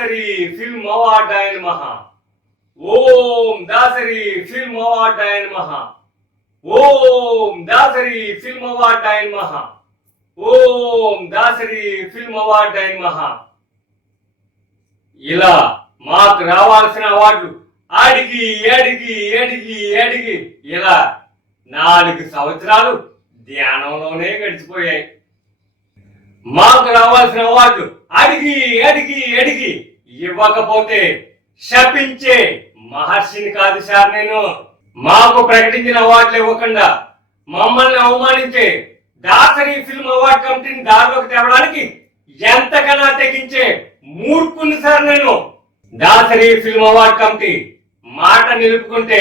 Dasari film award ఆయన మహా ఓం Dasari film award ఆయన మహా ఓం దాసరి ఫిల్మ్ అవార్డ్ ఆయన మహా ఓం దాసరి ఫిల్మ్ అవార్డ్ ఆయన మహా ఇలా మాకు రావాల్సిన అవార్డులు అడిగి అడిగి అడిగి అడిగి. ఇలా నాలుగు సంవత్సరాలు ధ్యానంలోనే గడిచిపోయాయి. మాకు రావాల్సిన అవార్డు. అడిగి అడిగి అడిగి. ఇవ్వకపోతే శపించే మహర్షిని కాదు సార్ నేను. మాకు ప్రకటించిన అవార్డులు ఇవ్వకుండా మమ్మల్ని అవమానించే దాసరి ఫిల్మ్ అవార్డ్ కమిటీని దారిలోకి తేవడానికి ఎంతకన్నా తెగించే మూర్ఖుని సార్ నేను. దాసరి ఫిల్మ్ అవార్డ్ కమిటీ మాట నిలుపుకుంటే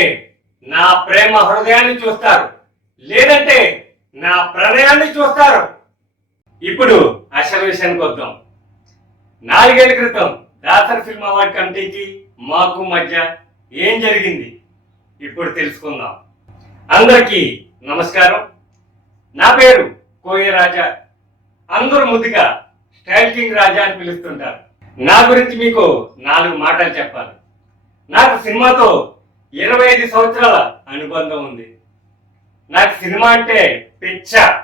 నా ప్రేమ హృదయాన్ని చూస్తారు లేదంటే నా ప్రణయాన్ని చూస్తారు. ఇప్పుడు అసలు విషయానికి వద్దాం. నాలుగేళ్ళ క్రితం దాసర్ ఫిల్మ్ అవార్డ్ కమిటీకి మాకు మధ్య ఏం జరిగింది? ఇప్పుడు తెలుసుకుందాం. అందరికీ నమస్కారం. నా పేరు కోయ రాజా. అందరూ ముద్దుగా స్టైల్ కింగ్ రాజా అని పిలుస్తుంటారు. నా గురించి మీకు నాలుగు మాటలు చెప్పాలి. నాకు సినిమాతో ఇరవై ఐదు సంవత్సరాల అనుబంధం ఉంది. నాకు సినిమా అంటే పిచ్చ.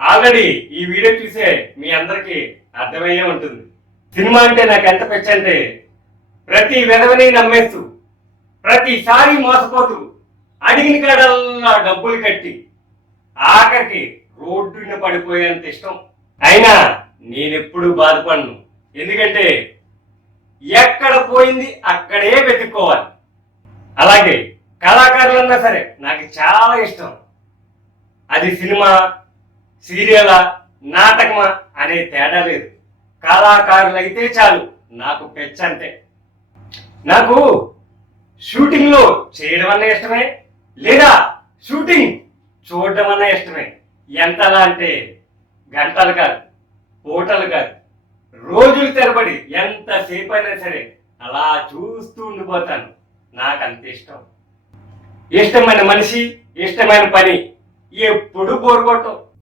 ఆల్రెడీ ఈ వీడియో చూసే మీ అందరికీ అర్థమయ్యే ఉంటుంది. సినిమా అంటే నాకు ఎంత పిచ్చ అంటే ప్రతి విధవని నమ్మేస్తూ ప్రతిసారి మోసపోతూ అడిగిన కాడల్లా డబ్బులు కట్టి ఆఖరికి రోడ్డున పడిపోయేంత ఇష్టం. అయినా నేనెప్పుడు బాధపడను. ఎందుకంటే ఎక్కడ పోయింది అక్కడే వెతుక్కోవాలి. అలాగే కళాకారులన్నా సరే నాకు చాలా ఇష్టం. అది సినిమా సీరియలా నాటకమా అనే తేడా లేదు. కళాకారులైతే చాలు. నాకు పెచ్చంతే నాకు షూటింగ్లో చేయడం అన్న ఇష్టమే లేదా షూటింగ్ చూడడం అన్న ఇష్టమే. ఎంతలా అంటే గంటలు కాదు పూటలు కాదు రోజులు తరబడి ఎంతసేపు అయినా సరే అలా చూస్తూ ఉండిపోతాను. నాకు అంత ఇష్టం. ఇష్టమైన మనిషి ఇష్టమైన పని ఎప్పుడు బోరుకోవటం